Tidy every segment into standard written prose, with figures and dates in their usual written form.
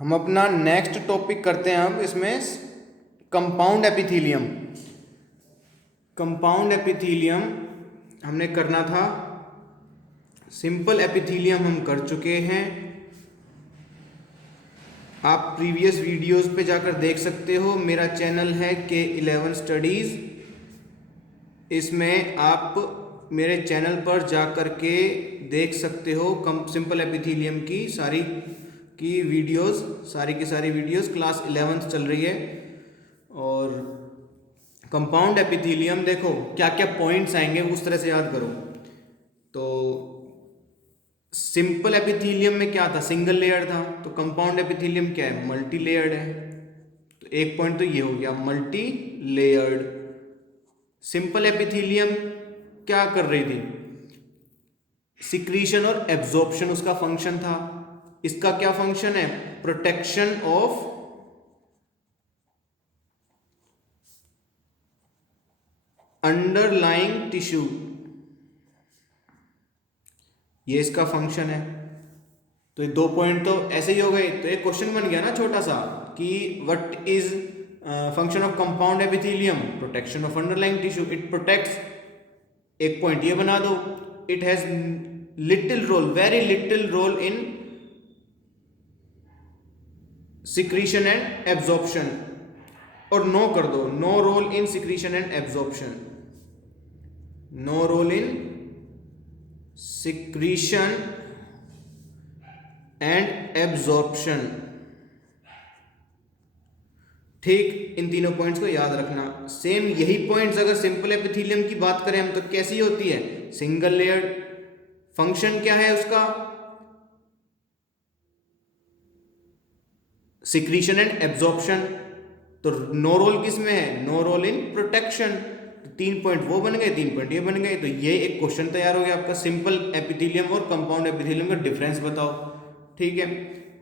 हम अपना next topic करते हैं। हम इसमें कंपाउंड एपिथीलियम। कंपाउंड एपिथीलियम हमने करना था, सिंपल एपिथीलियम हम कर चुके हैं। आप प्रीवियस वीडियोस पे जाकर देख सकते हो। मेरा चैनल है K11 स्टडीज़। इसमें आप मेरे चैनल पर जाकर के देख सकते हो सिंपल एपिथीलियम की सारी वीडियोस क्लास 11th चल रही है। और कंपाउंड एपिथीलियम देखो क्या क्या पॉइंट्स आएंगे उस तरह से याद करो। तो सिंपल एपिथीलियम में क्या था, सिंगल लेयर था। तो कंपाउंड एपिथीलियम क्या है, मल्टी लेयर्ड है। तो एक पॉइंट तो ये हो गया, मल्टी लेयर्ड। सिंपल एपिथीलियम क्या कर रही थी, सिक्रीशन और एब्जॉर्प्शन उसका फंक्शन था। इसका क्या फंक्शन है, प्रोटेक्शन ऑफ अंडरलाइंग टिश्यू, ये इसका फंक्शन है। तो ये 2 पॉइंट तो ऐसे ही हो गए। तो एक क्वेश्चन बन गया ना छोटा सा कि what is function of compound epithelium, protection of underlying tissue. It protects, एक पॉइंट ये बना दो। It has little role, very little role in secretion and absorption. और नो कर दो, no role in secretion and absorption, no role in secretion and absorption. ठीक, इन तीनों पॉइंट्स को याद रखना। सेम यही पॉइंट्स अगर सिंपल एपिथीलियम की बात करें हम तो कैसी होती है, सिंगल लेयर्ड। फंक्शन क्या है उसका, सिक्रीशन एंड एब्जॉर्प्शन। तो नो रोल किस में है, no role in protection. 3 point वो बन गए, 3 पॉइंट ये बन गए। तो ये एक क्वेश्चन तैयार हो गया आपका, सिंपल एपिथीलियम और कंपाउंड एपिथीलियम का डिफरेंस बताओ। ठीक है,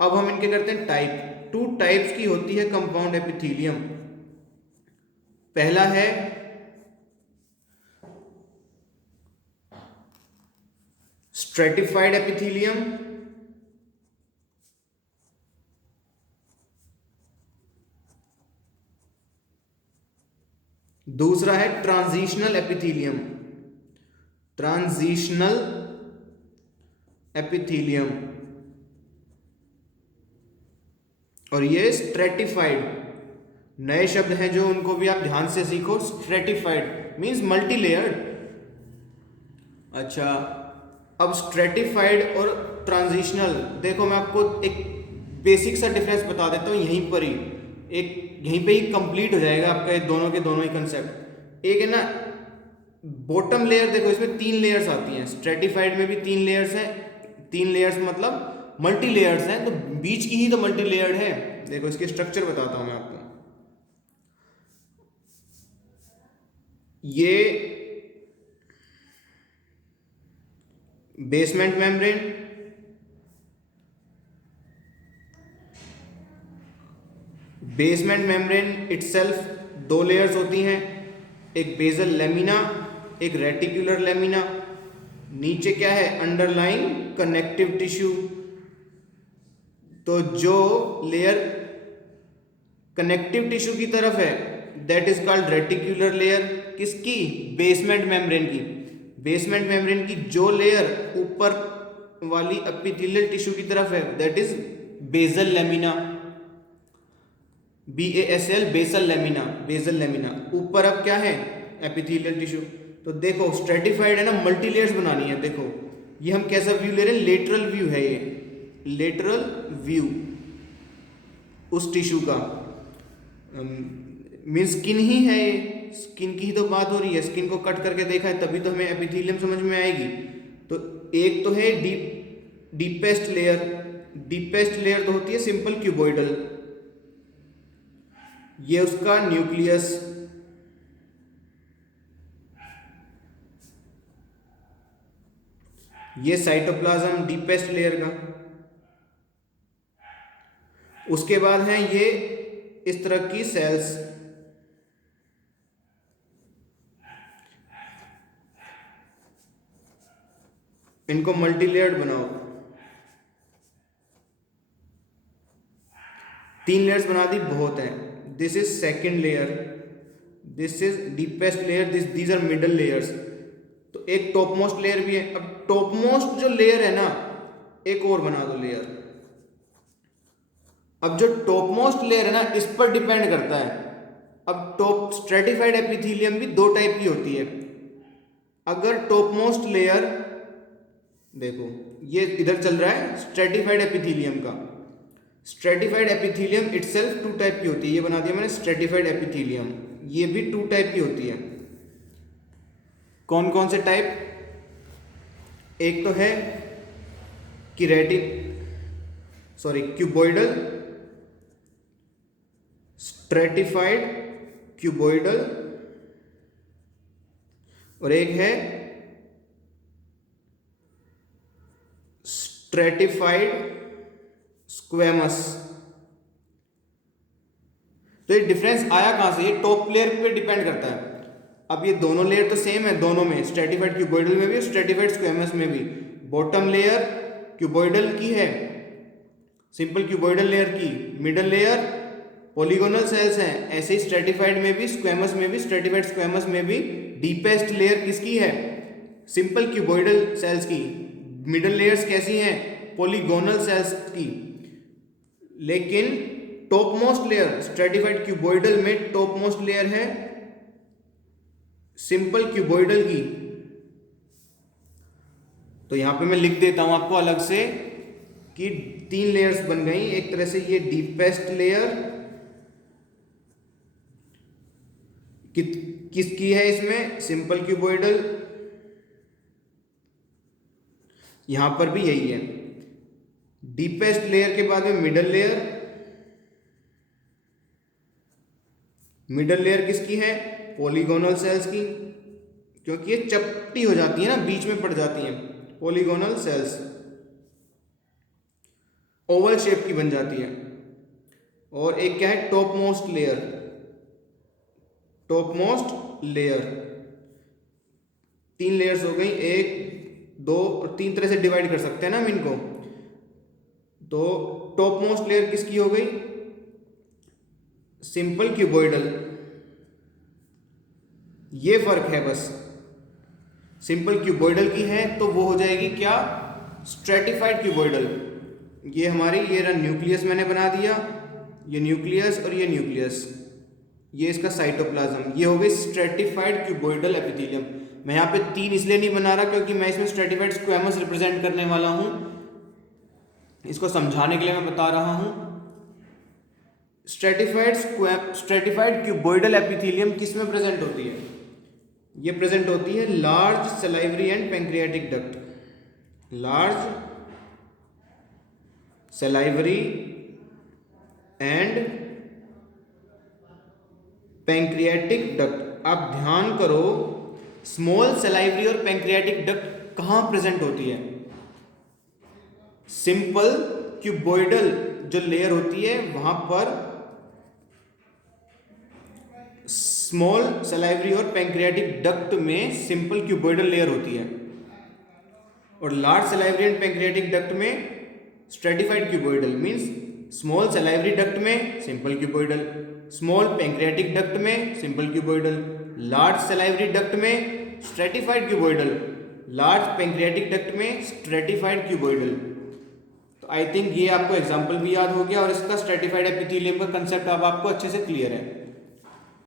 अब हम इनके करते हैं टाइप। 2 टाइप्स की होती है कंपाउंड एपिथीलियम। पहला है स्ट्रेटिफाइड एपिथीलियम, दूसरा है ट्रांजिशनल एपिथीलियम। ट्रांजिशनल एपिथीलियम और ये स्ट्रेटिफाइड। नए शब्द हैं जो उनको भी आप ध्यान से सीखो। Stratified means multi layered. अच्छा, अब स्ट्रेटिफाइड और ट्रांजिशनल देखो, मैं आपको एक बेसिक सा डिफरेंस बता देता हूँ यहीं पर ही। एक यहीं पे ही कंप्लीट हो जाएगा आपका ये दोनों के दोनों ही कंसेप्ट। एक है ना बॉटम लेयर, देखो इसमें 3 लेयर्स आती हैं। स्ट्रेटिफाइड में भी 3 लेयर्स हैं। 3 लेयर्स मतलब मल्टी लेयर्स हैं, तो बीच की ही तो मल्टी लेयर्ड है। देखो इसके स्ट्रक्चर बताता हूं मैं आपको। ये basement membrane, basement membrane itself 2 layers होती हैं, एक बेसल लेमिना, एक रेटिकुलर लेमिना। नीचे क्या है, अंडरलाइंग कनेक्टिव टिश्यू। तो जो लेयर कनेक्टिव टिश्यू की तरफ है that is called reticular layer. किसकी, बेसमेंट मेम्ब्रेन की। बेसमेंट मेम्ब्रेन की जो लेयर ऊपर वाली एपिथेलियल टिश्यू की तरफ है that is basal lamina. BASL, basal lamina, basal lamina. ऊपर अब क्या है, एपिथेलियल टिश्यू। तो देखो स्ट्रेटिफाइड है ना, मल्टी लेयर्स बनानी है। देखो ये हम कैसा व्यू ले रहे हैं, लेटरल व्यू है ये, लेटरल व्यू उस टिश्यू का। मीन स्किन ही है ये, स्किन की ही तो बात हो रही है। स्किन को कट करके देखा है तभी तो हमें एपिथेलियम समझ में आएगी। तो एक तो है डीपेस्ट लेयर। डीपेस्ट लेयर तो होती है सिंपल क्यूबॉइडल, ये उसका न्यूक्लियस। ये साइटोप्लाज्म डीपेस्ट लेयर का। उसके बाद हैं ये इस तरह की सेल्स, इनको मल्टी लेयर्ड बनाओ। 3 लेयर्स बना दी, बहुत है। This is second layer, this is deepest layer, these are middle layers. तो एक टॉप मोस्ट लेयर भी है। अब टॉप मोस्ट जो लेयर है ना, एक और बना दो लेयर। अब जो टॉप मोस्ट लेयर है ना, इस पर डिपेंड करता है। अब टॉप स्ट्रेटिफाइड एपिथेलियम भी दो टाइप की होती है। अगर टॉप मोस्ट लेयर, देखो ये इधर चल रहा है स्ट्रेटिफाइड एपिथेलियम का। स्ट्रेटिफाइड एपिथेलियम इटसेल्फ 2 टाइप की होती है, ये बना दिया मैंने स्ट्रेटिफाइड एपिथेलियम। ये भी 2 टाइप की होती है। कौन कौन से टाइप? एक तो है क्यूबॉइडल, स्ट्रेटिफाइड क्यूबॉइडल, और एक है स्ट्रेटिफाइड स्क्वेमस। तो ये डिफरेंस आया कहां से? ये टॉप लेयर पे डिपेंड करता है। अब ये दोनों लेयर तो सेम है, दोनों में, स्ट्रेटिफाइड क्यूबॉइडल में भी, स्ट्रेटिफाइड स्क्वेमस में भी। बॉटम लेयर क्यूबॉइडल की है, सिंपल क्यूबॉइडल लेयर की। मिडल लेयर पॉलीगोनल सेल्स हैं। ऐसे ही स्ट्रेटिफाइड में भी, स्क्वेमस में भी, स्ट्रेटिफाइड स्क्वेमस में भी डीपेस्ट लेयर किसकी है? सिंपल क्यूबॉइडल सेल्स की। मिडल लेयर्स कैसी हैं? पॉलीगोनल सेल्स की। लेकिन top most layer stratified cuboidal में टॉप मोस्ट लेयर है सिंपल क्यूबॉइडल की। तो यहां पे मैं लिख देता हूं आपको अलग से कि 3 लेयर्स बन गई। एक तरह से ये डीपेस्ट लेयर किसकी है? इसमें सिंपल क्यूबॉइडल। यहां पर भी यही है। डीपेस्ट लेयर के बाद में मिडल लेयर। मिडल लेयर किसकी है? पॉलीगोनल सेल्स की, क्योंकि ये चपटी हो जाती है ना, बीच में पड़ जाती है। पॉलीगोनल सेल्स ओवल शेप की बन जाती है। और एक क्या है? Top most layer. Top most layer 3 layers हो गई, 1 2 और 3 तरह से डिवाइड कर सकते हैं ना हम इनको। तो टॉप मोस्ट लेयर किसकी हो गई? Simple cuboidal. ये फर्क है बस। सिंपल क्यूबॉइडल की है तो वो हो जाएगी क्या? Stratified cuboidal. ये हमारी, ये रहा न्यूक्लियस मैंने बना दिया, ये न्यूक्लियस और ये न्यूक्लियस, ये इसका साइटोप्लाज्म। ये हो गई स्ट्रेटिफाइड क्यूबॉइडल एपिथेलियम। मैं यहाँ पे 3 इसलिए नहीं बना रहा क्योंकि मैं इसमें स्ट्रेटिफाइड स्क्वेमस रिप्रेजेंट करने वाला हूँ। इसको समझाने के लिए मैं बता रहा हूँ। स्ट्रेटिफाइड क्यूबॉइडल एपिथेलियम किस में प्रेजेंट होती है? ये प्रेजेंट होती है large salivary and pancreatic duct. Large salivary and pancreatic duct. आप ध्यान करो, स्मॉल सलाइवरी और पैंक्रियाटिक डक्ट कहां प्रेजेंट होती है? सिंपल क्यूबॉइडल जो लेयर होती है वहां पर स्मॉल सलाइवरी और पैंक्रियाटिक डक्ट में सिंपल क्यूबॉइडल लेयर होती है, और large salivary and pancreatic duct में stratified cuboidal. Means small salivary duct में simple cuboidal, small pancreatic duct में simple cuboidal, large salivary duct में stratified cuboidal, large pancreatic duct में stratified cuboidal. तो I think ये आपको एग्जांपल भी याद हो गया और इसका स्ट्रेटिफाइड एपिथेलियम का कंसेप्ट अब आपको अच्छे से क्लियर है।